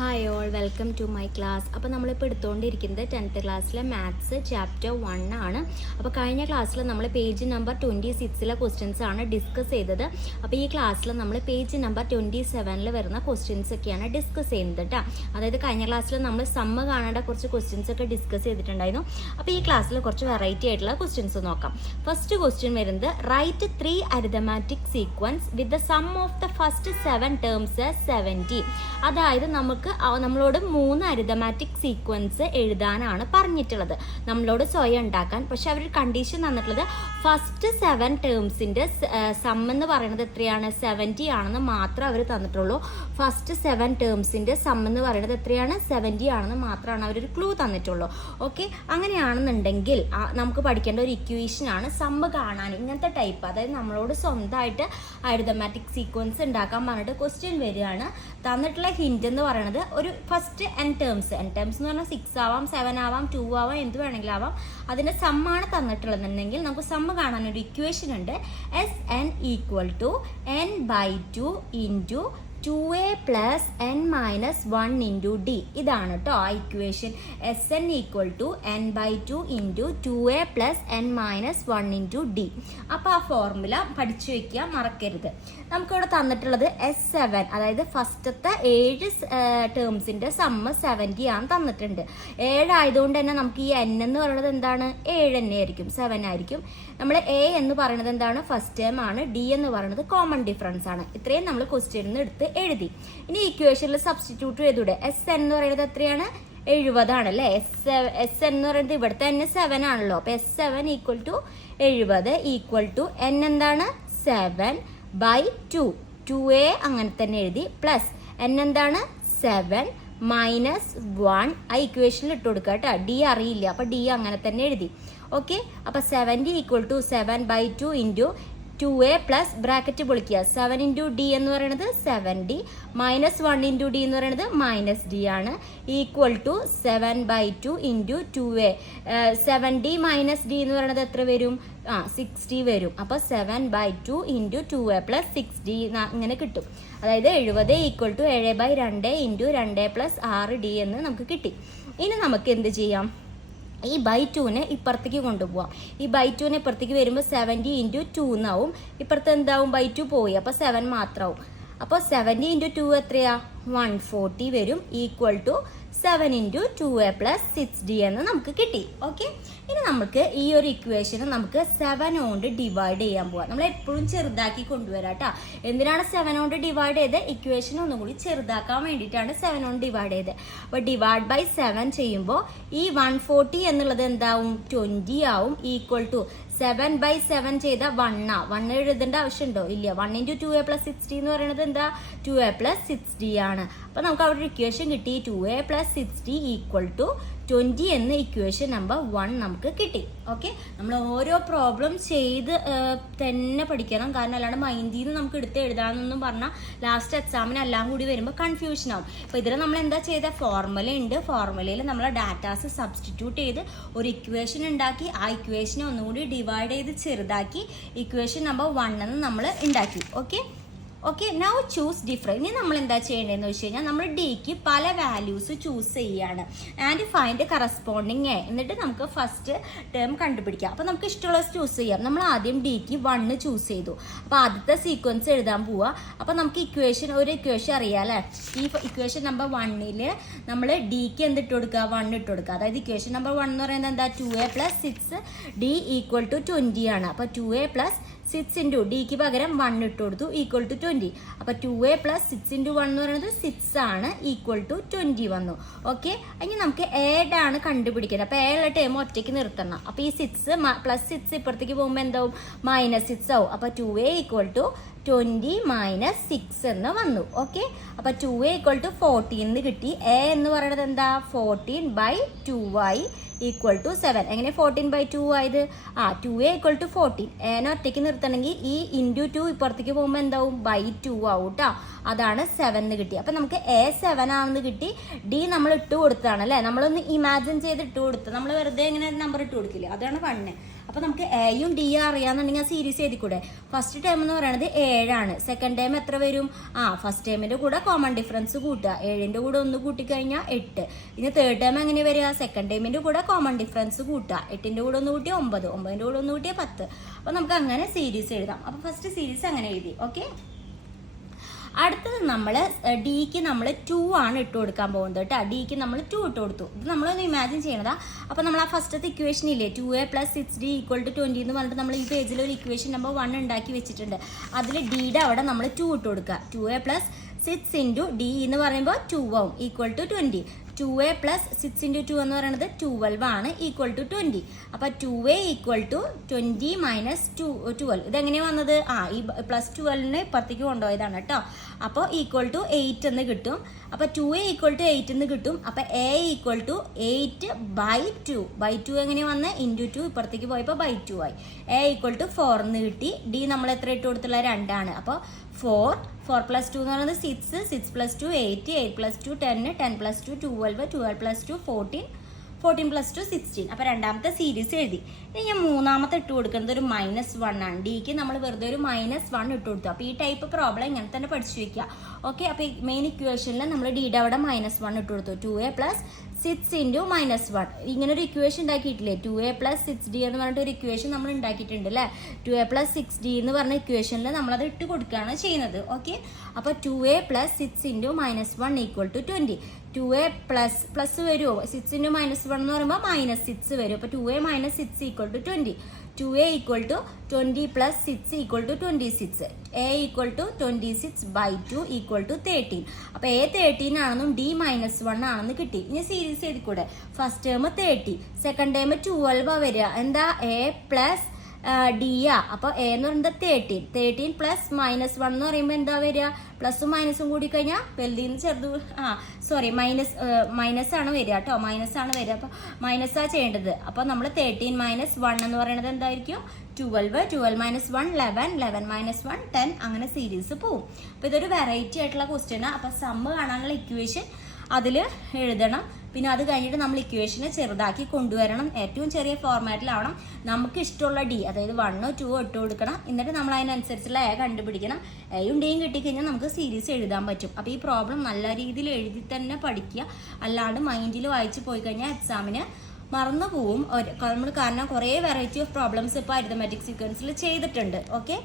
Hi all, welcome to my class. അപ്പോൾ നമ്മളിപ്പോൾ എടുത്തുകൊണ്ടിരിക്കുന്നത് 10th ക്ലാസ്സിലെ മാത്സ് ചാപ്റ്റർ 1 ആണ്. അപ്പോൾ കഴിഞ്ഞ ക്ലാസ്സിൽ നമ്മൾ പേജ് നമ്പർ 26 ക്വസ്റ്റ്യൻസ് ആണ് ഡിസ്കസ് ചെയ്തത്. അപ്പോൾ ഈ ക്ലാസ്സിൽ നമ്മൾ പേജ് നമ്പർ 27 വരുന്ന ക്വസ്റ്റ്യൻസ് ഒക്കെയാണ് ഡിസ്കസ് ചെയ്യുന്നത് കേട്ടോ. അതായത് കഴിഞ്ഞ ക്ലാസ്സിൽ നമ്മൾ സമ്മ് കാണേണ്ട കുറച്ച് ക്വസ്റ്റ്യൻസ് ഒക്കെ ഡിസ്കസ് ചെയ്തിട്ടുണ്ടായിരുന്നു. അപ്പോൾ ഈ ക്ലാസ്സിൽ കുറച്ച് വെറൈറ്റി ആയിട്ടുള്ള ക്വസ്റ്റ്യൻസ് നോക്കാം. ഫസ്റ്റ് ക്വസ്റ്റ്യൻ വരുന്നത് write 3 arithmetic sequence with the sum of the first 7 terms 70. അതായത് നമ്മളോട് 3 അരിതമാറ്റിക് സീക്വൻസ് എഴുതാനാണ് പറഞ്ഞിട്ടുള്ളത്, നമ്മളോട് സ്വയം ഉണ്ടാക്കാൻ. പക്ഷെ അവർ കണ്ടീഷൻ തന്നിട്ടുള്ളത് ഫസ്റ്റ് 7 ടേംസിന്റെ സം എന്ന് പറയുന്നത് എത്രയാണ്, 70 ആണെന്ന് മാത്രമേ അവർ തന്നിട്ടുള്ളൂ. ഫസ്റ്റ് 7 ടേംസിന്റെ സം എന്ന് പറയുന്നത് എത്രയാണ്, 70 ആണെന്ന് മാത്രമാണ് അവരൊരു ക്ലൂ തന്നിട്ടുള്ളൂ. ഓക്കെ, അങ്ങനെയാണെന്നുണ്ടെങ്കിൽ നമുക്ക് പഠിക്കേണ്ട ഒരു ഇക്വേഷൻ ആണ് സമ്മ് കാണാൻ. ഇങ്ങനത്തെ ടൈപ്പ്, അതായത് നമ്മളോട് സ്വന്തമായിട്ട് അരിതമാറ്റിക് സീക്വൻസ് ഉണ്ടാക്കാൻ പറഞ്ഞിട്ട് ക്വസ്റ്റ്യൻ വരികയാണ്. തന്നിട്ടുള്ള ഹിന്റ് എന്ന് പറയുന്നത് ഒരു ഫസ്റ്റ് n ടേംസ് എന്ന് പറഞ്ഞാൽ 6 ആവാം, 7 ആവാം, 2 ആവാം, എന്ത് വേണമെങ്കിലും ആവാം. അതിന്റെ സമ്മാണ് തന്നിട്ടുള്ളതെന്നുണ്ടെങ്കിൽ നമുക്ക് സമ്മ് കാണാൻ ഒരു ഇക്വേഷൻ ഉണ്ട്. Sn = n/2 into 2a plus n minus 1 into d. ഇതാണ് കേട്ടോ ആ equation. Sn = n/2 into 2a plus n minus 1 into d. അപ്പോൾ ആ ഫോർമുല പഠിച്ചു വയ്ക്കുക, മറക്കരുത്. നമുക്കിവിടെ തന്നിട്ടുള്ളത് S7, അതായത് ഫസ്റ്റത്തെ 7 ടേംസിന്റെ സമ്മ് 70 ആണ് തന്നിട്ടുണ്ട്. 7 ആയതുകൊണ്ട് തന്നെ നമുക്ക് ഈ n എന്ന് പറയുന്നത് എന്താണ്, 7 തന്നെ ആയിരിക്കും, 7 ആയിരിക്കും. നമ്മൾ a എന്ന് പറയുന്നത് എന്താണ്, ഫസ്റ്റ് ടേം ആണ്. d എന്ന് പറയുന്നത് കോമൺ ഡിഫറൻസ് ആണ്. ഇത്രയും നമ്മൾ ക്വസ്റ്റ്യനിൽ നിന്ന് എടുത്ത് എഴുതി. ഇനി ഇക്വേഷനിൽ സബ്സ്റ്റിറ്റ്യൂട്ട് ചെയ്തൂടെ. Sn എന്ന് പറയുന്നത് എത്രയാണ്, 70 ആണല്ലേ. Sn എന്ന് പറയുന്നത് ഇവിടുത്തെ n 7 ആണല്ലോ. അപ്പൊ S7 = 70 = n എന്താണ്, 7/2. 2a അങ്ങനെ തന്നെ എഴുതി, പ്ലസ് n എന്താണ്, 7 മൈനസ് 1. ആ ഇക്വേഷനിൽ ഇട്ട് കൊടുക്കുക കേട്ടോ. d അറിയില്ല, അപ്പൊ d അങ്ങനെ തന്നെ എഴുതി. ഓക്കെ, അപ്പൊ 70 = 7/2 ഇൻറ്റു 2a പ്ലസ് ബ്രാക്കറ്റ് പൊളിക്കുക. 7 ഇൻറ്റു d എന്ന് പറയുന്നത് 7d മൈനസ് 1 ഇൻറ്റു d എന്ന് പറയുന്നത് മൈനസ് d ആണ്. Equal to 7/2 into 2a. 7d minus d എന്ന് പറയുന്നത് എത്ര വരും, 60 വരും. അപ്പോൾ 7/2 ഇൻറ്റു 2a പ്ലസ് 6d ഇങ്ങനെ കിട്ടും. അതായത് 70 = 7/2 ഇൻറ്റു 2 പ്ലസ് 6d എന്ന് നമുക്ക് കിട്ടി. ഇനി നമുക്ക് എന്ത് ചെയ്യാം, ഈ /2നെ ഇപ്പുറത്തേക്ക് കൊണ്ടുപോകാം. ഈ /2നെ ഇപ്പുറത്തേക്ക് വരുമ്പോൾ 70 ഇൻറ്റു 2 എന്നാവും. ഇപ്പുറത്ത് എന്താവും, /2 പോയി, അപ്പോൾ 7 മാത്രമാവും. അപ്പോൾ 70 ഇൻറ്റു 2 എത്രയാ, 140 വരും. Equal to 7 into 2a plus 6d എന്ന് നമുക്ക് കിട്ടി. ഓക്കെ, ഇനി നമുക്ക് ഈ ഒരു ഇക്വേഷനെ നമുക്ക് 7 കൊണ്ട് ഡിവൈഡ് ചെയ്യാൻ പോവാം. നമ്മൾ എപ്പോഴും ചെറുതാക്കി കൊണ്ടുവരാം കേട്ടോ. എന്തിനാണ് 7 കൊണ്ട് ഡിവൈഡ് ചെയ്ത്, ഇക്വേഷൻ ഒന്നും കൂടി ചെറുതാക്കാൻ വേണ്ടിയിട്ടാണ് 7 കൊണ്ട് ഡിവൈഡ് ചെയ്ത്. അപ്പോൾ ഡിവൈഡ് ബൈ 7 ചെയ്യുമ്പോൾ ഈ 140 എന്നുള്ളത് എന്താവും, 20 ആവും. ഈക്വൽ ടു 7/7 ചെയ്ത 1 എഴുതേണ്ട ആവശ്യമുണ്ടോ, ഇല്ല. 1 ഇൻറ്റു 2a പ്ലസ് 6d എന്ന് പറയുന്നത് എന്താ, 2a പ്ലസ് 6d ആണ്. അപ്പോൾ നമുക്ക് അവിടെ ഒരു ഇക്വേഷൻ കിട്ടി. 2a plus 6d equal to 20 എന്ന ഇക്വേഷൻ നമ്പർ 1 നമുക്ക് കിട്ടി. ഓക്കെ, നമ്മൾ ഓരോ പ്രോബ്ലം ചെയ്ത് തന്നെ പഠിക്കണം. കാരണം അല്ലാണ്ട് മൈൻഡിൽ നിന്ന് നമുക്ക് എടുത്ത് എഴുതാമെന്നൊന്നും പറഞ്ഞാൽ ലാസ്റ്റ് എക്സാമിന് എല്ലാം കൂടി വരുമ്പോൾ കൺഫ്യൂഷൻ ആവും. അപ്പോൾ ഇതിൽ നമ്മൾ എന്താ ചെയ്ത, ഫോർമുല ഉണ്ട്. ഫോർമുലയിൽ നമ്മൾ ഡാറ്റാസ് സബ്സ്റ്റിറ്റ്യൂട്ട് ചെയ്ത് ഒരു ഇക്വേഷൻ ഉണ്ടാക്കി. ആ ഇക്വേഷനെ ഒന്നുകൂടി ഡിവൈഡ് ചെയ്ത് ചെറുതാക്കി ഇക്വേഷൻ നമ്പർ 1 എന്ന് നമ്മൾ ഉണ്ടാക്കി. Okay, now choose different. ഇനി നമ്മൾ എന്താ ചെയ്യേണ്ടതെന്ന് വെച്ച് കഴിഞ്ഞാൽ നമ്മൾ ഡിക്ക് പല വാല്യൂസ് ചൂസ് ചെയ്യാണ്. And find corresponding A. എന്നിട്ട് നമുക്ക് ഫസ്റ്റ് ടേം കണ്ടുപിടിക്കാം. അപ്പോൾ നമുക്ക് ഇഷ്ടമുള്ള ചൂസ് ചെയ്യാം. നമ്മൾ ആദ്യം ഡിക്ക് 1 ചൂസ് ചെയ്തു. അപ്പോൾ ആദ്യത്തെ സീക്വൻസ് എഴുതാൻ പോവുക. അപ്പോൾ നമുക്ക് ഒരു ഇക്വേഷൻ അറിയാം അല്ലേ. ഈ ഇക്വേഷൻ നമ്പർ 1ൽ നമ്മൾ ഡിക്ക് എന്തിട്ട് കൊടുക്കുക, 1 ഇട്ട് കൊടുക്കുക. അതായത് ഇക്വേഷൻ നമ്പർ 1 എന്ന് പറയുന്നത് എന്താ, 2a plus 6d equal to 20 ആണ്. അപ്പോൾ 2a പ്ലസ് 6 ഇൻറ്റു ഡിക്ക് പകരം 1 ഇട്ട് കൊടുത്തു, ഈക്വൽ ടു 20. അപ്പോൾ 2a പ്ലസ് 6 ഇൻറ്റു 1 എന്ന് പറയുന്നത് 6 ആണ്. ഈക്വൽ ടു 20 വന്നു. ഓക്കെ, ഇനി നമുക്ക് എയുടെ ആണ് കണ്ടുപിടിക്കുന്നത്. അപ്പോൾ എ ഉള്ള ടേം ഒറ്റയ്ക്ക് നിർത്തണം. അപ്പോൾ ഈ 6 പ്ലസ് 6 ഇപ്പുറത്തേക്ക് പോകുമ്പോൾ എന്താവും, -6 ആവും. അപ്പോൾ 2a ഈക്വൽ ടു 20 മൈനസ് 6 എന്ന് വന്നു. ഓക്കെ, അപ്പോൾ 2a ഈക്വൽ ടു 14 എന്ന് കിട്ടി. എ എന്ന് പറയുന്നത് എന്താ, 14/2y ഈക്വൽ ടു 7. എങ്ങനെ 14/2 ആയത്, 2a ഈക്വൽ ടു 14. എനെ ഒറ്റയ്ക്ക് നിർത്തണമെങ്കിൽ ഈ ഇൻറ്റു 2 ഇപ്പുറത്തേക്ക് പോകുമ്പോൾ എന്താവും, /2 ആവും കേട്ടോ. അതാണ് 7 എന്ന് കിട്ടി. അപ്പം നമുക്ക് a 7 ആണെന്ന് കിട്ടി. d നമ്മൾ ഇട്ട് കൊടുത്താണ് അല്ലേ. നമ്മളൊന്ന് ഇമാജിൻ ചെയ്ത് ഇട്ട് കൊടുത്ത്, നമ്മൾ വെറുതെ ഇങ്ങനെ നമ്പർ ഇട്ട് കൊടുക്കില്ല, അതാണ് 1. അപ്പോൾ നമുക്ക് എയും ഡിയും അറിയാമെന്നുണ്ടെങ്കിൽ ആ സീരീസ് എഴുതിക്കൂടെ. ഫസ്റ്റ് ടേം എന്ന് പറയുന്നത് 7 ആണ്. സെക്കൻഡ് ടേം എത്ര വരും? ഫസ്റ്റ് ടേമിൻ്റെ കൂടെ കോമൺ ഡിഫറൻസ് കൂട്ടുക. 7ൻ്റെ കൂടെ 1 കൂട്ടിക്കഴിഞ്ഞാൽ 8. ഇനി തേർഡ് ടേം എങ്ങനെ വരിക? സെക്കൻഡ് ടേമിൻ്റെ കൂടെ കോമൺ ഡിഫറൻസ് കൂട്ടുക. 8ൻ്റെ കൂടെ 1 കൂട്ടിയാൽ 9, 9ൻ്റെ കൂടെ 1 കൂട്ടിയാൽ 10. അപ്പോൾ നമുക്ക് അങ്ങനെ സീരീസ് എഴുതാം. അപ്പോൾ ഫസ്റ്റ് സീരീസ് അങ്ങനെ എഴുതി. ഓക്കെ, അടുത്തത് നമ്മൾ ഡിക്ക് നമ്മൾ 2 ആണ് ഇട്ട് കൊടുക്കാൻ പോകുന്നത് കേട്ടോ. ഡിക്ക് നമ്മൾ 2 ഇട്ട് കൊടുത്തു. ഇത് നമ്മളൊന്ന് ഇമാജിൻ ചെയ്യണതാ. അപ്പോൾ നമ്മൾ ആ ഫസ്റ്റത്തെ ഇക്വേഷൻ ഇല്ലേ, 2a + 6d = 20 എന്ന് പറഞ്ഞിട്ട് നമ്മൾ ഈ പേജിൽ ഒരു ഇക്വേഷൻ നമ്പർ 1 ഉണ്ടാക്കി വെച്ചിട്ടുണ്ട്. അതിൽ ഡിയുടെ അവിടെ നമ്മൾ 2 ഇട്ട് കൊടുക്കുക. 2a + 6 × d എന്ന് പറയുമ്പോൾ 2 ആവും, = 20. 2a + 6 × 2 എന്ന് പറയുന്നത് 12 ആണ്, = 20. അപ്പോൾ 2a = 20 - 12. ഇതെങ്ങനെയാണ് വന്നത്? ഈ +12നെ ഇപ്പുറത്തേക്ക് കൊണ്ടുപോയതാണ് കേട്ടോ. അപ്പോൾ = 8 എന്ന് കിട്ടും. അപ്പോൾ 2a = 8 എന്ന് കിട്ടും. അപ്പോൾ a = 8/2 എങ്ങനെയാണ് വന്നത്? × 2 ഇപ്പുറത്തേക്ക് പോയപ്പോൾ /2 ആയി. a = 4 എന്ന് കിട്ടി. d നമ്മൾ എത്ര ഇട്ട് കൊടുത്തുള്ള? 2 ആണ്. അപ്പോൾ 4 + 2 എന്ന് പറയുന്നത് 6, 6 + 2 8, 8 + 2 10, 10 + 2 12, 12 + 2 14, 14 + 2 16. അപ്പോൾ രണ്ടാമത്തെ സീരീസ് എഴുതി. ഇനി ഞാൻ മൂന്നാമത്തെ ഇട്ട് കൊടുക്കുന്നത് ഒരു -1 ആണ്. ഡിക്ക് നമ്മൾ വെറുതെ ഒരു -1 ഇട്ട് കൊടുത്തു. അപ്പോൾ ഈ ടൈപ്പ് പ്രോബ്ലം ഇങ്ങനെ തന്നെ പഠിച്ചു വയ്ക്കുക. ഓക്കെ, അപ്പോൾ ഈ മെയിൻ ഇക്വേഷനിൽ നമ്മൾ ഡിയുടെ അവിടെ -1 ഇട്ട് കൊടുത്തു. 2a + 6 × -1. ഇങ്ങനെ ഒരു ഇക്വേഷൻ ഉണ്ടാക്കിയിട്ടില്ലേ? 2a + 6d എന്ന് പറഞ്ഞിട്ട് ഒരു ഇക്വേഷൻ നമ്മൾ ഉണ്ടാക്കിയിട്ടുണ്ട് അല്ലേ? 2a + 6d എന്ന് പറഞ്ഞ ഇക്വേഷനിൽ നമ്മളത് ഇട്ട് കൊടുക്കുകയാണ് ചെയ്യുന്നത്. ഓക്കെ, അപ്പോൾ 2a + 6 × -1 = 20. 2a പ്ലസ് വരുമോ? 6 × -1 എന്ന് പറയുമ്പോൾ -6 വരും. അപ്പോൾ 2a - 6 = 20. 2a = 20 + 6 = 26. a = 26/2 = 13. അപ്പോൾ a 13 ആണെന്നും d -1 ആണെന്ന് കിട്ടി. ഇനി സീരീസ് എഴുതിക്കൂടെ? ഫസ്റ്റ് ടേം 30, സെക്കൻഡ് ടേം 12 വരിക. എന്താ? a + d ആ. അപ്പോൾ a എന്ന് പറയുന്നത് 13. 13 + -1 എന്ന് പറയുമ്പോൾ എന്താ വരിക? പ്ലസും മൈനസും കൂടി കഴിഞ്ഞാൽ വലുതിന്ന് ചെറുത് മൈനസ് ആണ് വരിക കേട്ടോ. മൈനസ് ആണ് വരിക. അപ്പോൾ മൈനസാണ് ചെയ്യേണ്ടത്. അപ്പോൾ നമ്മൾ 13 - 1 എന്ന് പറയുന്നത് എന്തായിരിക്കും? 12. 12 - 1 11, 11 - 1 10. അങ്ങനെ സീരീസ് പോവും. അപ്പോൾ ഇതൊരു വെറൈറ്റി ആയിട്ടുള്ള ക്വസ്റ്റ്യനാണ്. അപ്പോൾ സമ്മ് കാണാനുള്ള ഇക്വേഷൻ അതിൽ എഴുതണം. പിന്നെ അത് കഴിഞ്ഞിട്ട് നമ്മൾ ഇക്വേഷനെ ചെറുതാക്കി കൊണ്ടുവരണം. ഏറ്റവും ചെറിയ ഫോർമാറ്റിലാവണം. നമുക്ക് ഇഷ്ടമുള്ള ഡി, അതായത് 1 2 ഇട്ട് കൊടുക്കണം. എന്നിട്ട് നമ്മൾ അതിനനുസരിച്ചുള്ള എ കണ്ടുപിടിക്കണം. എയും ഡിയും കിട്ടിക്കഴിഞ്ഞാൽ നമുക്ക് സീരീസ് എഴുതാൻ പറ്റും. അപ്പോൾ ഈ പ്രോബ്ലം നല്ല രീതിയിൽ എഴുതി തന്നെ പഠിക്കുക. അല്ലാണ്ട് മൈൻഡിൽ വായിച്ച് പോയി കഴിഞ്ഞാൽ എക്സാമിന് മറന്നു പോവും നമ്മൾ. കാരണം കുറേ വെറൈറ്റി ഓഫ് പ്രോബ്ലംസ് ഇപ്പോൾ അരിത്തമാറ്റിക് സീക്വൻസിൽ ചെയ്തിട്ടുണ്ട്. ഓക്കെ,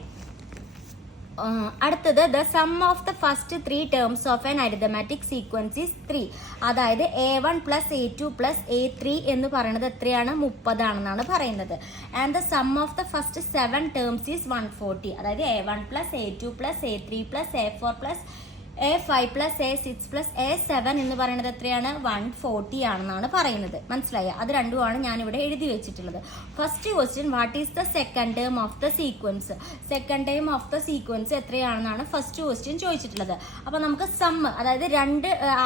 അടുത്തത് the sum of the first 3 terms of an arithmetic sequence is 3. അതായത് a1 + a2 + a3 എന്ന് പറയുന്നത് എത്രയാണ്? 30 ആണെന്നാണ് പറയുന്നത്. And the sum of the first 7 terms is 140. അതായത് a1 + a2 + a3 + a4 + a5 + a6 + a7 എന്ന് പറയുന്നത് എത്രയാണ്? 140 ആണെന്നാണ് പറയുന്നത്. മനസ്സിലായോ? അത് രണ്ടുമാണ് ഞാനിവിടെ എഴുതി വെച്ചിട്ടുള്ളത്. First question, what is the second term of the sequence? Second term of the sequence എത്രയാണെന്നാണ് ഫസ്റ്റ് ക്വസ്റ്റ്യൻ ചോദിച്ചിട്ടുള്ളത്. അപ്പോൾ നമുക്ക് സമ്മ്, അതായത്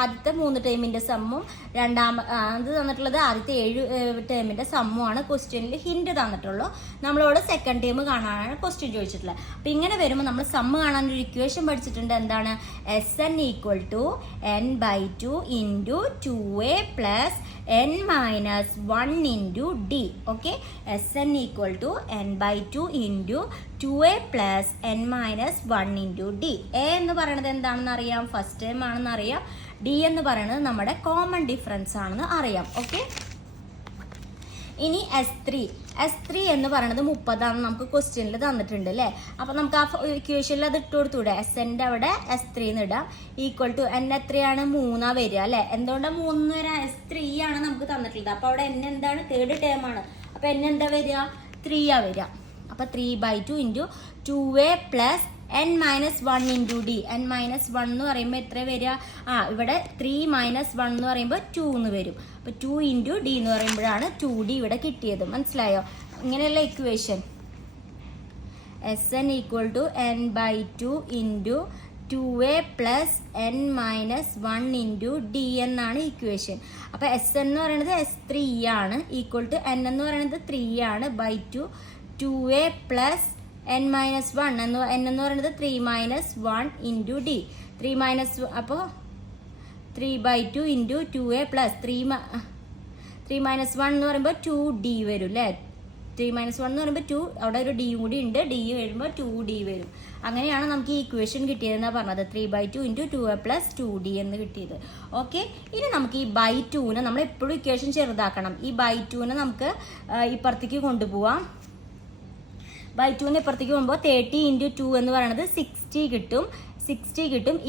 ആദ്യത്തെ 3 ടേമിൻ്റെ സമ്മും രണ്ടാമത് തന്നിട്ടുള്ളത് ആദ്യത്തെ 7 ടേമിൻ്റെ സമ്മുമാണ് ക്വസ്റ്റ്യനിൽ ഹിൻഡ് തന്നിട്ടുള്ളൂ. നമ്മളോട് സെക്കൻഡ് ടേം കാണാനാണ് ക്വസ്റ്റ്യൻ ചോദിച്ചിട്ടുള്ളത്. അപ്പോൾ ഇങ്ങനെ വരുമ്പോൾ നമ്മൾ സമ്മ് കാണാനൊരു ഇക്വേഷൻ പഠിച്ചിട്ടുണ്ട്. എന്താണ്? Sn = n/2 × 2a + n - 1 × d. Okay, Sn = n/2 × 2a + n - 1 × d. a എന്ന് പറയുന്നത് എന്താണെന്ന് അറിയാം? ഫസ്റ്റ് ടൈം ആണെന്ന് അറിയാം. d എന്ന് പറയുന്നത് നമ്മുടെ കോമൺ ഡിഫറൻസ് ആണെന്ന് അറിയാം. ഓക്കെ, ഇനി S3 എന്ന് പറയുന്നത് 30 ആണ് നമുക്ക് ക്വസ്റ്റ്യനിൽ തന്നിട്ടുണ്ട് അല്ലേ? അപ്പോൾ നമുക്ക് ആ ഇക്വേഷനിൽ അത് ഇട്ട് കൊടുത്തൂടെ? Sൻ്റെ അവിടെ S3 എന്ന് ഇടാം. = n എത്രയാണ്? 3 വരിക അല്ലേ? എന്തുകൊണ്ടാണ് 3 വരാം? S3 ആണ് നമുക്ക് തന്നിട്ടുള്ളത്. അപ്പോൾ അവിടെ n എന്താണ്? തേർഡ് ടേം ആണ്. അപ്പോൾ n എന്താ വരിക? 3 ആ വരിക. അപ്പോൾ 3/2 × 2a + n - 1 × d. n - 1 എന്ന് പറയുമ്പോൾ എത്ര വരിക? ഇവിടെ 3 - 1 എന്ന് പറയുമ്പോൾ 2 എന്ന് വരും. അപ്പോൾ 2 × d എന്ന് പറയുമ്പോഴാണ് 2d ഇവിടെ കിട്ടിയത്. മനസ്സിലായോ? ഇങ്ങനെയുള്ള equation Sn = n/2 × 2a + n - 1 × d എന്നാണ് ഇക്വേഷൻ. അപ്പോൾ Sn എന്ന് പറയുന്നത് S3 ആണ്. = n എന്ന് പറയുന്നത് 3 ആണ്. /2 2a + n - 1 n എന്ന് പറയുന്നത് 3 - 1 × d. 3 - അപ്പോൾ 3/2 × 2a + 3 - 1 എന്ന് പറയുമ്പോൾ 2d വരും അല്ലേ? 3 - 1 എന്ന് പറയുമ്പോൾ 2, അവിടെ ഒരു ഡിയും കൂടി ഉണ്ട്, ഡി വരുമ്പോൾ 2d വരും. അങ്ങനെയാണ് നമുക്ക് ഈ ഇക്വേഷൻ കിട്ടിയതെന്നാണ് പറഞ്ഞത്. 3/2 × 2a + 2d എന്ന് കിട്ടിയത്. ഓക്കെ, ഇനി നമുക്ക് ഈ ബൈ 2നെ നമ്മൾ എപ്പോഴും ഇക്വേഷൻ ചെറുതാക്കണം. ഈ ബൈ 2നെ നമുക്ക് ഇപ്പുറത്തേക്ക് കൊണ്ടുപോവാം. ബൈ 2ന് ഇപ്പുറത്തേക്ക് പോകുമ്പോൾ 30 × 2 എന്ന് പറയുന്നത് 60 കിട്ടും.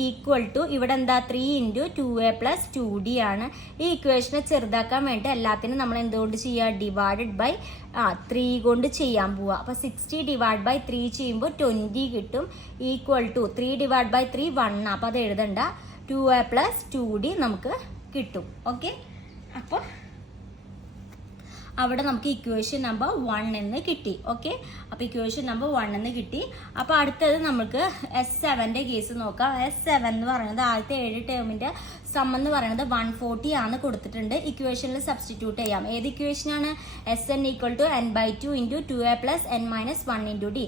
ഈക്വൽ ടു ഇവിടെ എന്താ 3 × 2a + 2d ആണ്. ഈ ഇക്വേഷനെ ചെറുതാക്കാൻ വേണ്ടി എല്ലാത്തിനും നമ്മൾ എന്തുകൊണ്ട് ചെയ്യുക? ഡിവൈഡഡ് ബൈ 3 കൊണ്ട് ചെയ്യാൻ പോവുക. അപ്പോൾ 60 / 3 ചെയ്യുമ്പോൾ 20 കിട്ടും. Equal to 3 / 3 1. അപ്പോൾ അത് എഴുതണ്ട, 2a + 2d നമുക്ക് കിട്ടും. ഓക്കെ, അപ്പോൾ അവിടെ നമുക്ക് ഇക്വേഷൻ നമ്പർ 1 എന്ന് കിട്ടി. ഓക്കെ, അപ്പോൾ ഇക്വേഷൻ നമ്പർ 1 എന്ന് കിട്ടി. അപ്പോൾ അടുത്തത് നമുക്ക് S7ൻ്റെ കേസ് നോക്കാം. S7 എന്ന് പറയുന്നത് ആദ്യത്തെ 7 ടേമിൻ്റെ സം എന്ന് പറയുന്നത് 140 ആണ് കൊടുത്തിട്ടുണ്ട്. ഇക്വേഷനിൽ സബ്സ്റ്റിറ്റ്യൂട്ട് ചെയ്യാം. ഏത് ഇക്വേഷനാണ്? Sn = n/2 × 2a + n - 1 × d.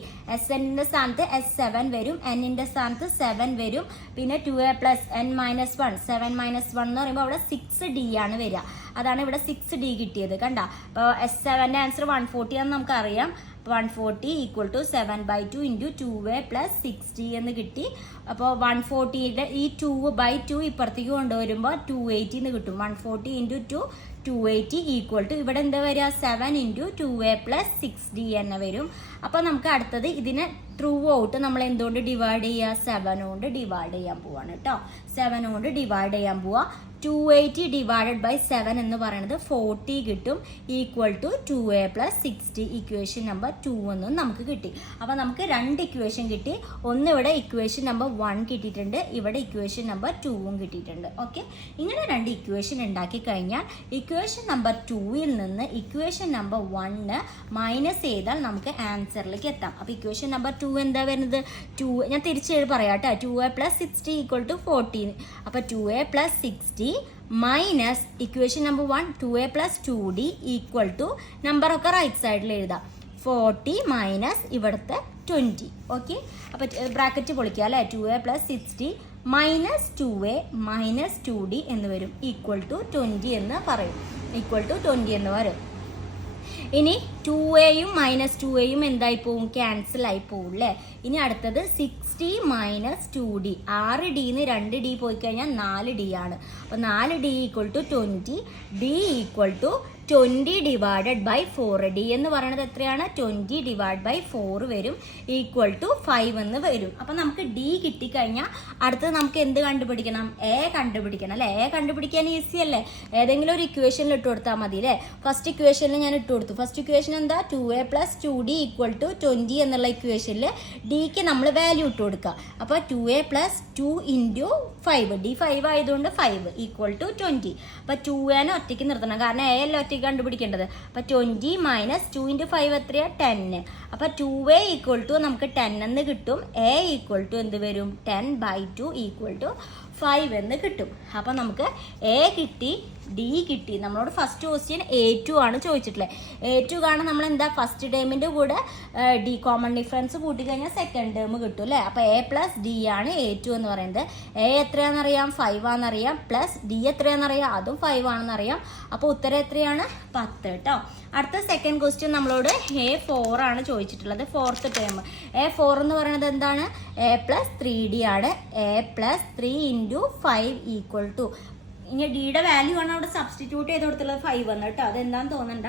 Snൻ്റെ സ്ഥാനത്ത് S7 വരും, n-ൻ്റെ സ്ഥാനത്ത് 7 വരും, പിന്നെ 2a + n - 1 7 - 1 എന്ന് പറയുമ്പോൾ അവിടെ 6d ആണ് വരിക. അതാണ് ഇവിടെ 6d കിട്ടിയത്. കണ്ട, അപ്പോൾ S7ൻ്റെ ആൻസർ 140 ആണെന്ന് നമുക്കറിയാം. 140 = 7/2 × 2a + 6d എന്ന് കിട്ടി. അപ്പോൾ 140യുടെ ഈ 2/2 ഇപ്പുറത്തേക്ക് കൊണ്ടുവരുമ്പോൾ 280 എന്ന് കിട്ടും. 140 × 2 280 ഈക്വൽ ടു ഇവിടെ എന്താ വരിക? 7 × 2a + 6d എന്ന് വരും. അപ്പോൾ നമുക്ക് അടുത്തത് ഇതിനെ ത്രൂ ഔട്ട് നമ്മൾ എന്തുകൊണ്ട് ഡിവൈഡ് ചെയ്യുക? 7 കൊണ്ട് ഡിവൈഡ് ചെയ്യാൻ പോവാണ് കേട്ടോ. 7 കൊണ്ട് ഡിവൈഡ് ചെയ്യാൻ പോവാ. 280 / 7 എന്ന് പറയുന്നത് 40 കിട്ടും. Equal to 2a + 6d. Equation number 2 എന്നും നമുക്ക് കിട്ടി. അപ്പോൾ നമുക്ക് 2 ഇക്വേഷൻ കിട്ടി. ഒന്ന് ഇവിടെ ഇക്വേഷൻ നമ്പർ 1 കിട്ടിയിട്ടുണ്ട്, ഇവിടെ ഇക്വേഷൻ നമ്പർ 2ഉം കിട്ടിയിട്ടുണ്ട്. ഓക്കെ, ഇങ്ങനെ 2 ഇക്വേഷൻ ഉണ്ടാക്കി കഴിഞ്ഞാൽ ഇക്വേഷൻ നമ്പർ 2ൽ നിന്ന് ഇക്വേഷൻ നമ്പർ 1 മൈനസ് ചെയ്താൽ നമുക്ക് ആൻസറിലേക്ക് എത്താം. അപ്പോൾ ഇക്വേഷൻ നമ്പർ 2 എന്താ വരുന്നത്? 2 ഞാൻ തിരിച്ചെഴുതി പറയാം കേട്ടോ. 2a + 6d = 14. അപ്പോൾ 2a + 6d minus equation number 1 2a + 2d equal to നമ്പറൊക്കെ റൈറ്റ് സൈഡിൽ എഴുതാം. 40 മൈനസ് ഇവിടുത്തെ 20. ഓക്കെ, അപ്പോൾ ബ്രാക്കറ്റ് പൊളിക്കുക അല്ലേ. 2a + 6d minus 2a minus 2d എന്ന് വരും. ഈക്വൽ ടു 20 എന്ന് പറയും. ഈക്വൽ ടു 20 എന്ന് വരും. ഇനി 2aയും മൈനസ് 2aയും എന്തായി പോവും? ക്യാൻസൽ ആയി പോവും അല്ലേ. ഇനി അടുത്തത് 60 മൈനസ് 2d. 6dന്ന് 2d പോയി കഴിഞ്ഞാൽ 4d ആണ്. അപ്പോൾ 4d = 20. d = 20 / 4. d എന്ന് പറയുന്നത് എത്രയാണ്? 20 / 4 വരും. ഈക്വൽ ടു 5 എന്ന് വരും. അപ്പം നമുക്ക് d കിട്ടിക്കഴിഞ്ഞാൽ അടുത്തത് നമുക്ക് എന്ത് കണ്ടുപിടിക്കണം? a കണ്ടുപിടിക്കണം അല്ലേ. a കണ്ടുപിടിക്കാൻ ഈസി അല്ലേ. ഏതെങ്കിലും ഒരു ഇക്വേഷനിൽ ഇട്ട് കൊടുത്താൽ മതി അല്ലേ. ഫസ്റ്റ് ഇക്വേഷനിൽ ഞാൻ ഇട്ട് കൊടുത്തു. ഫസ്റ്റ് ഇക്വേഷൻ എന്താ? 2a + 2d = 20 എന്നുള്ള ഇക്വേഷനിൽ ഡിക്ക് നമ്മൾ വാല്യൂ ഇട്ട് കൊടുക്കുക. അപ്പോൾ 2a + 2 × 5. d 5 ആയതുകൊണ്ട് 5 ഈക്വൽ ടു 20. അപ്പോൾ 2a ഒറ്റയ്ക്ക് നിർത്തണം, കാരണം a അല്ല ഒറ്റയ്ക്ക് കണ്ടുപിടിക്കേണ്ടത്. അപ്പോൾ 20 മൈനസ് 2 × 5 എത്രയാ? 10. അപ്പോൾ 2a = നമുക്ക് 10 എന്ന് കിട്ടും. a = എന്ത് വരും? 10/2 = 5 എന്ന് കിട്ടും. അപ്പോൾ നമുക്ക് a കിട്ടി, d കിട്ടി. നമ്മളോട് ഫസ്റ്റ് ക്വസ്റ്റ്യൻ A2 ആണ് ചോദിച്ചിട്ടുള്ളത്. A2 കാണാൻ നമ്മൾ എന്താ ഫസ്റ്റ് ടേമിൻ്റെ കൂടെ d കോമൺ ഡിഫറൻസ് കൂട്ടിക്കഴിഞ്ഞാൽ സെക്കൻഡ് ടേം കിട്ടും അല്ലേ. അപ്പോൾ a + d ആണ് A2 എന്ന് പറയുന്നത്. a എത്രയാണെന്നറിയാം? 5 ആണെന്നറിയാം. പ്ലസ് d എത്രയാണെന്നറിയാം? അതും 5 ആണെന്നറിയാം. അപ്പോൾ ഉത്തരം എത്രയാണ്? 10 കേട്ടോ. അടുത്ത സെക്കൻഡ് ക്വസ്റ്റ്യൻ നമ്മളോട് A4 ആണ് ചോദിച്ചിട്ടുള്ളത്. ഫോർത്ത് ടേം A4 എന്ന് പറയുന്നത് എന്താണ്? a + 3d ആണ്. a + 3 × 5 = ഇനി ഡിയുടെ വാല്യൂ ആണ് അവിടെ സബ്സ്റ്റിറ്റ്യൂട്ട് ചെയ്ത് കൊടുത്തുള്ളത് 5 എന്ന് കേട്ടോ. അതെന്താന്ന് തോന്നണ്ട,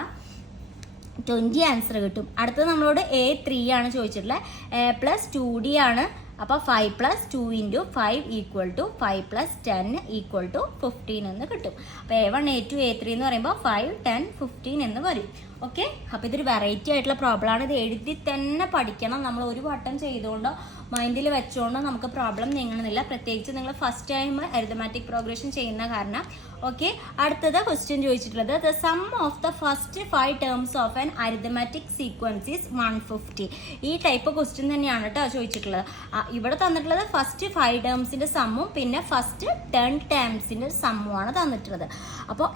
20 ആൻസർ കിട്ടും. അടുത്തത് നമ്മളോട് A3 ആണ് ചോദിച്ചിട്ടുള്ളത്. a + 2d ആണ്. അപ്പോൾ 5 + 2 × 5 = 5 + 10 = 15 എന്ന് കിട്ടും. അപ്പോൾ A1 A2 A3 എന്ന് പറയുമ്പോൾ 5 10 15 എന്ന് വരും. ഓക്കെ, അപ്പോൾ ഇതൊരു വെറൈറ്റി ആയിട്ടുള്ള പ്രോബ്ലമാണ്. ഇത് എഴുതി തന്നെ പഠിക്കണം. നമ്മൾ ഒരു വട്ടം ചെയ്തുകൊണ്ടോ മൈൻഡിൽ വെച്ചുകൊണ്ടോ നമുക്ക് പ്രോബ്ലം നീങ്ങണമെന്നില്ല. പ്രത്യേകിച്ച് നിങ്ങൾ ഫസ്റ്റ് ടൈം അരിത്തമാറ്റിക് പ്രോഗ്രഷൻ ചെയ്യുന്ന കാരണം. ഓക്കെ, അടുത്തത് ക്വസ്റ്റ്യൻ ചോദിച്ചിട്ടുള്ളത് the sum of the first 5 terms of an arithmetic sequence is 150. ഈ ടൈപ്പ് ക്വസ്റ്റ്യൻ തന്നെയാണ് കേട്ടോ ചോദിച്ചിട്ടുള്ളത്. ഇവിടെ തന്നിട്ടുള്ളത് ഫസ്റ്റ് 5 ടേംസിൻ്റെ സമ്മും പിന്നെ ഫസ്റ്റ് 10 ടേംസിൻ്റെ സമ്മുമാണ് തന്നിട്ടുള്ളത്. അപ്പോൾ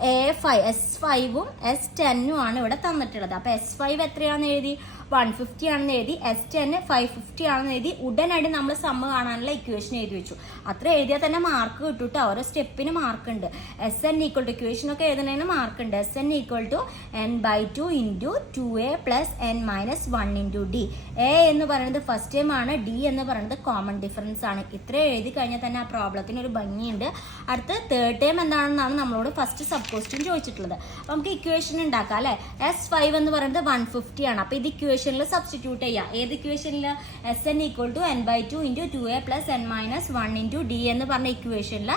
S5ഉം S10ഉം ആണ് ഇവിടെ തന്നിട്ടുള്ളത്. അപ്പോൾ S5 എത്രയാണെന്ന് എഴുതി? 150 ആണെന്ന് എഴുതി, S10 550 ആണെന്ന് എഴുതി. ഉടനടി നമ്മൾ സമ്മ് കാണാനുള്ള ഇക്വേഷൻ എഴുതി വെച്ചു. അത്ര എഴുതിയാൽ തന്നെ മാർക്ക് കിട്ടും കേട്ടോ. ഓരോ സ്റ്റെപ്പിന് മാർക്ക് ഉണ്ട്. SN ഈക്വൽ ടു ഇക്വേഷൻ ഒക്കെ എഴുതുന്നതിന് മാർക്ക് ഉണ്ട്. SN equal to n/2 into 2a plus n-1 into d. A എന്ന് പറയുന്നത് ഫസ്റ്റ് ടൈം ആണ്, ഡി എന്ന് പറയുന്നത് കോമൺ ഡിഫറൻസ് ആണ്. ഇത്ര എഴുതി കഴിഞ്ഞാൽ തന്നെ ആ പ്രോബ്ലത്തിന് ഒരു ഭംഗിയുണ്ട്. അടുത്ത് തേർഡ് ടൈം എന്താണെന്നാണ് നമ്മളോട് ഫസ്റ്റ് സബ് ക്വസ്റ്റ്യൻ ചോദിച്ചിട്ടുള്ളത്. അപ്പോൾ നമുക്ക് ഇക്വേഷൻ ഉണ്ടാക്കാം അല്ലേ. S5 എന്ന് പറയുന്നത് 150 ആണ്. അപ്പോൾ ഇത് ഇക്വേഷനിൽ സബ്സ്റ്റിറ്റ്യൂട്ട് ചെയ്യാം. ഏത് ഇക്വേഷനിൽ? SN equal to n/2 into 2a plus n-1 into d എന്ന് പറഞ്ഞ ഇക്വേഷനിൽ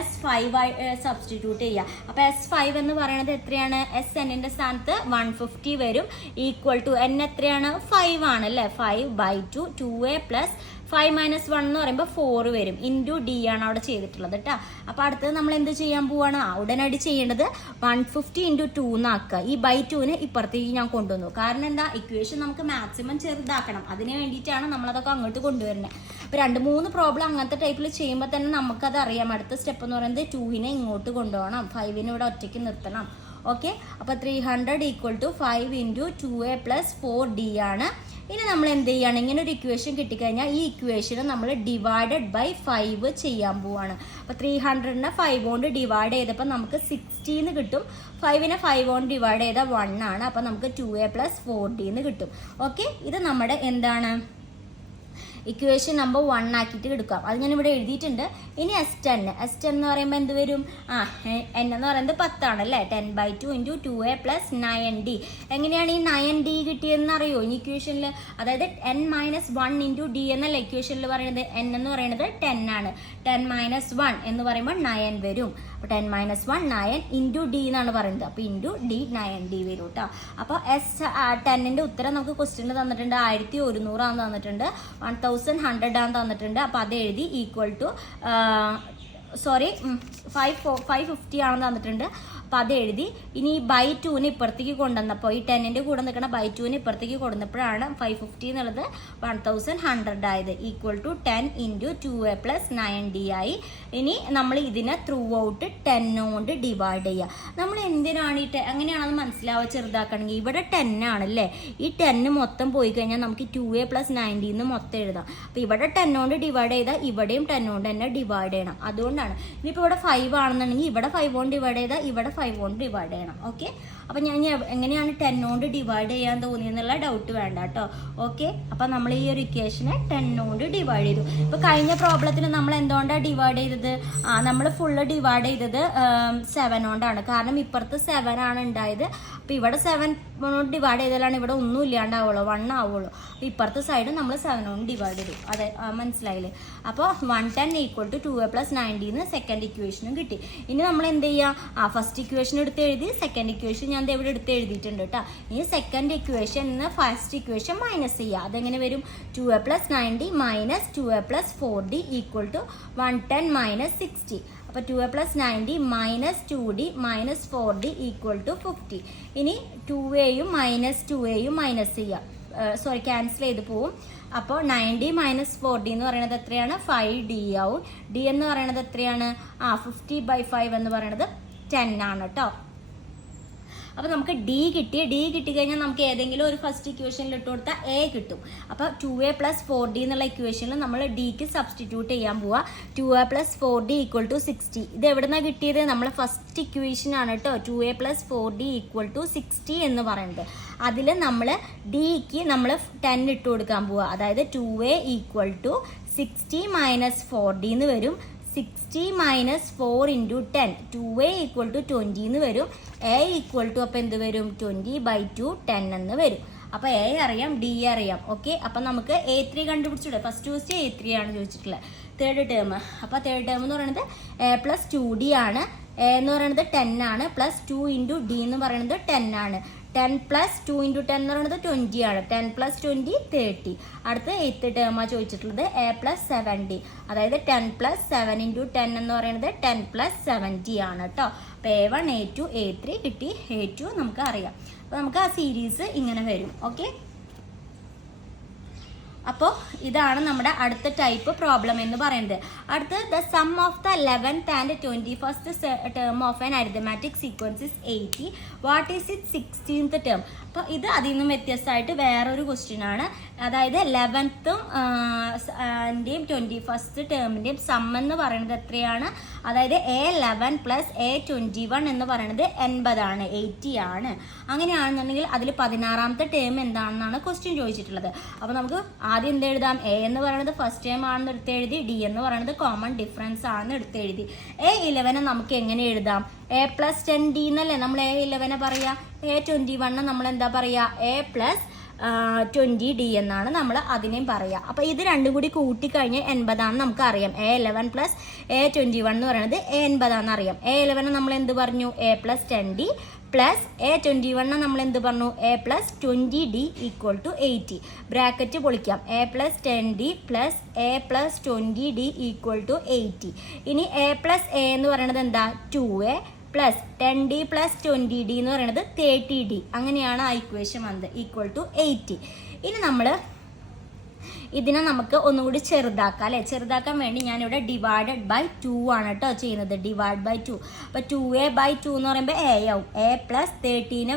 S5 സബ്സ്റ്റിറ്റ്യൂട്ട് ചെയ്യുക. അപ്പോൾ S5 എന്ന് പറയുന്നത് എത്രയാണ്? SNന്റെ സ്ഥാനത്ത് 150 വരും. ഈക്വൽ ടു n എത്രയാണ്? 5 ആണ് അല്ലേ. 5/2 2a പ്ലസ് 5 - 1 എന്ന് പറയുമ്പോൾ 4 വരും. ഇൻറ്റു ഡി ആണ് അവിടെ ചെയ്തിട്ടുള്ളത് കേട്ടോ. അപ്പോൾ അടുത്തത് നമ്മൾ എന്ത് ചെയ്യാൻ പോവാണ്? ഉടനടി ചെയ്യേണ്ടത് 150 ഇൻറ്റു 2 എന്നാക്കുക. ഈ /2നെ ഇപ്പുറത്തേക്ക് ഞാൻ കൊണ്ടുവന്നു. കാരണം എന്താ? ഇക്വേഷൻ നമുക്ക് മാക്സിമം ചെറുതാക്കണം. അതിന് വേണ്ടിയിട്ടാണ് നമ്മളതൊക്കെ അങ്ങോട്ട് കൊണ്ടുവരുന്നത്. അപ്പോൾ 2-3 പ്രോബ്ലം അങ്ങനത്തെ ടൈപ്പിൽ ചെയ്യുമ്പോൾ തന്നെ നമുക്കത് അറിയാം. അടുത്ത സ്റ്റെപ്പ് എന്ന് പറയുന്നത് 2നെ ഇങ്ങോട്ട് കൊണ്ടുപോകണം, 5നെ ഇവിടെ ഒറ്റയ്ക്ക് നിർത്തണം. ഓക്കെ, അപ്പോൾ 300 equal to 5 into 2a plus 4d ആണ്. ഇനി നമ്മൾ എന്ത് ചെയ്യാണ്? ഇങ്ങനെ ഒരു ഇക്വേഷൻ കിട്ടിക്കഴിഞ്ഞാൽ ഈ ഇക്വേഷനെ നമ്മൾ ഡിവൈഡഡ് ബൈ 5 ചെയ്യാൻ പോവാണ്. അപ്പോൾ 300നെ 5 കൊണ്ട് ഡിവൈഡ് ചെയ്തപ്പോൾ നമുക്ക് 60 എന്ന് കിട്ടും. 5നെ 5 കൊണ്ട് ഡിവൈഡ് ചെയ്താൽ 1 ആണ്. അപ്പോൾ നമുക്ക് 2a പ്ലസ് 4d എന്ന് കിട്ടും. ഓക്കെ, ഇത് നമ്മുടെ എന്താണ്? ഇക്വേഷൻ നമ്പർ 1 ആക്കിയിട്ട് എടുക്കാം. അത് ഞാൻ ഇവിടെ എഴുതിയിട്ടുണ്ട്. ഇനി S10 എന്ന് പറയുമ്പോൾ എന്ത് വരും? n എന്ന് പറയുന്നത് 10 ആണല്ലേ. 10/2 ഇൻറ്റു 2a പ്ലസ് 9d. എങ്ങനെയാണ് ഈ 9d കിട്ടിയതെന്ന് അറിയോ ഈ ഇക്വേഷനിൽ? അതായത് n-1 ഇൻറ്റു d എന്നല്ല ഇക്വേഷനിൽ പറയുന്നത്. n എന്ന് പറയുന്നത് 10 ആണ്. 10 - 1 എന്ന് പറയുമ്പോൾ 9 വരും. അപ്പോൾ 10 - 1 9 ഇൻറ്റു d എന്നാണ് പറയുന്നത്. അപ്പോൾ ഇൻറ്റു d 9d വരും കേട്ടോ. അപ്പോൾ S10ന്റെ ഉത്തരം നമുക്ക് ക്വസ്റ്റ്യനിൽ തന്നിട്ടുണ്ട്. 1100 ആണ് തന്നിട്ടുണ്ട്. 1100 ആണ് തന്നിട്ടുണ്ട്. അപ്പോൾ അത് എഴുതി ഈക്വൽ ടു 550 ആണെന്ന് തന്നിട്ടുണ്ട്. അപ്പോൾ അത് എഴുതി. ഇനി /2നെ ഇപ്പുറത്തേക്ക് കൊണ്ടുവന്നപ്പോൾ ഈ 10ന്റെ കൂടെ നിൽക്കുന്ന /2നെ ഇപ്പുറത്തേക്ക് കൊണ്ടുവന്നപ്പോഴാണ് 550 എന്നുള്ളത് 1100 ആയത്. Equal to 10 into 2a plus 9d ആയി. ഇനി നമ്മൾ ഇതിനെ ത്രൂ ഔട്ട് 10 കൊണ്ട് ഡിവൈഡ് ചെയ്യുക. നമ്മൾ എന്തിനാണ് അങ്ങനെയാണെന്ന് മനസ്സിലാവുക ചെറുതാക്കണമെങ്കിൽ. ഇവിടെ 10 ആണല്ലേ. ഈ 10 മൊത്തം പോയി കഴിഞ്ഞാൽ നമുക്ക് 2a പ്ലസ് 9d എന്ന് മൊത്തം എഴുതാം. അപ്പോൾ ഇവിടെ 10 കൊണ്ട് ഡിവൈഡ് ചെയ്താൽ ഇവിടെയും 10 കൊണ്ട് തന്നെ ഡിവൈഡ് ചെയ്യണം. അതുകൊണ്ടാണ്. ഇനിയിപ്പോൾ ഇവിടെ 5 ആണെന്നുണ്ടെങ്കിൽ ഇവിടെ 5 കൊണ്ട് ഡിവൈഡ് ചെയ്താൽ ഇവിടെ 5 കൊണ്ട് ഡിവൈഡ് ചെയ്യണം. ഓക്കെ, അപ്പം ഞാൻ എങ്ങനെയാണ് 10 കൊണ്ട് ഡിവൈഡ് ചെയ്യാൻ തോന്നിയെന്നുള്ള ഡൗട്ട് വേണ്ട കേട്ടോ. ഓക്കെ, അപ്പം നമ്മൾ ഈ ഒരു ഇക്വേഷനെ 10 കൊണ്ട് ഡിവൈഡ് ചെയ്തു. ഇപ്പോൾ കഴിഞ്ഞ പ്രോബ്ലത്തിൽ നമ്മൾ എന്തുകൊണ്ടാണ് ഡിവൈഡ് ചെയ്തത്? നമ്മൾ ഫുള്ള് ഡിവൈഡ് ചെയ്തത് 7 കൊണ്ടാണ്. കാരണം ഇപ്പുറത്ത് 7 ആണ് ഉണ്ടായത്. അപ്പോൾ ഇവിടെ 7 കൊണ്ട് ഡിവൈഡ് ചെയ്താലാണ് ഇവിടെ ഒന്നും ഇല്ലാണ്ടാവുള്ളൂ, 1 ആവുള്ളൂ. അപ്പോൾ ഇപ്പുറത്തെ സൈഡ് നമ്മൾ 7 കൊണ്ട് ഡിവൈഡ് ചെയ്തു. അതെ, മനസ്സിലായില്ലേ? അപ്പോൾ 110 equal to 2a plus 9d എന്ന് സെക്കൻഡ് ഇക്വേഷനും കിട്ടി. ഇനി നമ്മൾ എന്ത് ചെയ്യുക? ഫസ്റ്റ് ഇക്വേഷൻ എടുത്ത് എഴുതി. സെക്കൻഡ് ഇക്വേഷൻ ഞാൻ ഇവിടെ എടുത്ത് എഴുതിയിട്ടുണ്ട് കേട്ടോ. ഇനി second equation first equation minus ചെയ്യുക. അതെങ്ങനെ വരും? 2a plus 9d minus 2a plus 4d equal to 110 minus 60. അപ്പോൾ 2a plus 9d minus 2d minus 4d equal to 50. ഇനി 2aയും മൈനസ് 2aയും മൈനസ് ചെയ്യാം. ക്യാൻസൽ ചെയ്ത് പോവും. അപ്പോൾ 9d മൈനസ് 4d എന്ന് പറയുന്നത് എത്രയാണ്? 5d ആവും. d എന്ന് പറയുന്നത് എത്രയാണ്? 50/5 എന്ന് പറയുന്നത് 10 ആണ് കേട്ടോ. അപ്പോൾ നമുക്ക് d കിട്ടിക്കഴിഞ്ഞാൽ നമുക്ക് ഏതെങ്കിലും ഒരു ഫസ്റ്റ് ഇക്വേഷനിൽ ഇട്ട് കൊടുത്താൽ a കിട്ടും. അപ്പോൾ 2a പ്ലസ് 4d എന്നുള്ള ഇക്വേഷനിൽ നമ്മൾ ഡിക്ക് സബ്സ്റ്റിറ്റ്യൂട്ട് ചെയ്യാൻ പോവുക. 2a plus 4d equal to 60. ഇത് എവിടെ നിന്നാണ് കിട്ടിയത്? നമ്മളെ ഫസ്റ്റ് ഇക്വേഷൻ ആണ് കേട്ടോ. 2a plus 4d equal to 60 എന്ന് പറയുന്നത്. അതിൽ നമ്മൾ ഡിക്ക് നമ്മൾ 10 ഇട്ട് കൊടുക്കാൻ പോവുക. അതായത് 2a equal to 60 minus 4d എന്ന് വരും. 60 minus 4 into 10 2a equal to 20 എന്ന് വരും. a ഈക്വൽ ടു അപ്പോൾ എന്ത് വരും? 20/2 10 എന്ന് വരും. അപ്പോൾ a അറിയാം, d അറിയാം. ഓക്കെ, അപ്പം നമുക്ക് a3 കണ്ടുപിടിച്ചിട്ട് ഫസ്റ്റ് ക്വസ്റ്റ്യൻ a3 ആണ് ചോദിച്ചിട്ടുള്ളത്. Third term. അപ്പോൾ തേർഡ് ടേം എന്ന് പറയുന്നത് a പ്ലസ് 2d ആണ്. a എന്ന് പറയുന്നത് 10 ആണ്. പ്ലസ് 2 ഇൻറ്റു d എന്ന് പറയുന്നത് 10 ആണ്. 10 പ്ലസ് 2 ഇൻറ്റു 10 എന്ന് പറയുന്നത് 20 ആണ്. 10 പ്ലസ് 20 30. അടുത്ത് 8th ടേമാണ് ചോദിച്ചിട്ടുള്ളത് a പ്ലസ് 7d. അതായത് 10 പ്ലസ് 7 ഇൻറ്റു 10 എന്ന് പറയുന്നത് 10 പ്ലസ് 70 ആണ് കേട്ടോ. അപ്പോൾ a1 a2 a3 കിട്ടി. a2 നമുക്ക് അറിയാം. അപ്പോൾ നമുക്ക് ആ സീരീസ് ഇങ്ങനെ വരും. ഓക്കെ, അപ്പോൾ ഇതാണ് നമ്മുടെ അടുത്ത ടൈപ്പ് പ്രോബ്ലം എന്ന് പറയുന്നത്. അടുത്ത് the sum of the 11th and 21st term of an arithmetic sequence is 80. What is it 16th term? അപ്പോൾ ഇത് അതിൽ നിന്നും വ്യത്യസ്തമായിട്ട് വേറൊരു ക്വസ്റ്റ്യൻ ആണ്. അതായത് 11th ൻ്റെയും 21st ടേമിൻ്റെയും സം എന്ന് പറയുന്നത് എത്രയാണ്? അതായത് A11 പ്ലസ് A21 എന്ന് പറയുന്നത് 80 ആണ്, 80 ആണ്. അങ്ങനെയാണെന്നുണ്ടെങ്കിൽ അതിൽ 16ാമത്തെ ടേം എന്താണെന്നാണ് ക്വസ്റ്റ്യൻ ചോദിച്ചിട്ടുള്ളത്. അപ്പോൾ നമുക്ക് ആദ്യം എന്ത് എഴുതാം? എ എന്ന് പറയുന്നത് ഫസ്റ്റ് ടേം ആണെന്ന് എടുത്തെഴുതി, ഡി എന്ന് പറയുന്നത് കോമൺ ഡിഫറൻസ് ആണെന്ന് എടുത്തെഴുതി. A11 നമുക്ക് എങ്ങനെ എഴുതാം? A+10D എന്നല്ലേ നമ്മൾ A11 പറയുക. A21 നമ്മൾ എന്താ പറയുക? A+20D എന്നാണ് നമ്മൾ അതിനെയും പറയുക. അപ്പോൾ ഇത് രണ്ടും കൂടി കൂട്ടിക്കഴിഞ്ഞ് 80 ആണെന്ന് നമുക്ക് അറിയാം. A11 പ്ലസ് A21 എന്ന് പറയുന്നത് 80 ആണെന്ന് അറിയാം. A11 നമ്മൾ എന്ത് പറഞ്ഞു? A+10D പ്ലസ് A21 നമ്മൾ എന്ത് പറഞ്ഞു? A+20D equal to 80. ബ്രാക്കറ്റ് പൊളിക്കാം. A+10D plus A+20D equal to 80. ഇനി A+A എന്ന് പറയുന്നത് എന്താ? 2A plus 10D plus 20D എന്ന് പറയുന്നത് 30D. അങ്ങനെയാണ് ആ ഇക്വേഷൻ വന്നത്, ഈക്വൽ ടു 80. ഇനി നമ്മൾ ഇതിനെ നമുക്ക് ഒന്നുകൂടി ചെറുതാക്കാം അല്ലേ? ചെറുതാക്കാൻ വേണ്ടി ഞാനിവിടെ ഡിവൈഡഡ് ബൈ 2 ആണ് കേട്ടോ ചെയ്യുന്നത്. Divide by 2. അപ്പോൾ 2A/2 എന്ന് പറയുമ്പോൾ A ആവും. A+13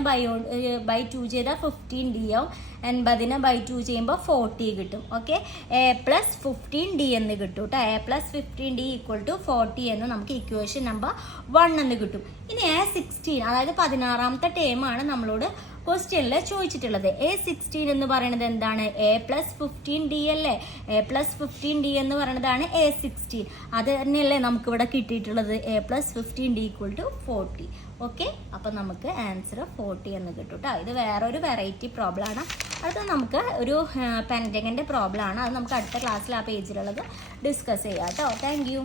ബൈ 2 ചെയ്താൽ 15D ആവും. 80 ബൈ 2 ചെയ്യുമ്പോൾ 40 കിട്ടും. ഓക്കെ, A+15D എന്ന് കിട്ടും കേട്ടോ. A+15D ഈക്വൽ ടു 40 എന്ന് നമുക്ക് ഇക്വേഷൻ നമ്പർ 1 എന്ന് കിട്ടും. ഇനി A16 അതായത് 16ാമത്തെ ടേമാണ് നമ്മളോട് ക്വസ്റ്റ്യനിൽ ചോദിച്ചിട്ടുള്ളത്. A16 എന്ന് പറയുന്നത് എന്താണ്? A+15D അല്ലേ? A+15D എന്ന് പറയുന്നതാണ് A16. അത് തന്നെയല്ലേ നമുക്കിവിടെ കിട്ടിയിട്ടുള്ളത്. A+15D equal to 40. ഓക്കെ, അപ്പം നമുക്ക് ആൻസർ 40 എന്ന് കിട്ടും കേട്ടോ. ഇത് വേറൊരു വെറൈറ്റി പ്രോബ്ലം ആണ്. അടുത്ത നമുക്ക് ഒരു പെൻറ്റഗൻ്റെ പ്രോബ്ലം ആണ്. അത് നമുക്ക് അടുത്ത ക്ലാസ്സിൽ ആ പേജിലുള്ളത് ഡിസ്കസ് ചെയ്യാം കേട്ടോ. Thank you.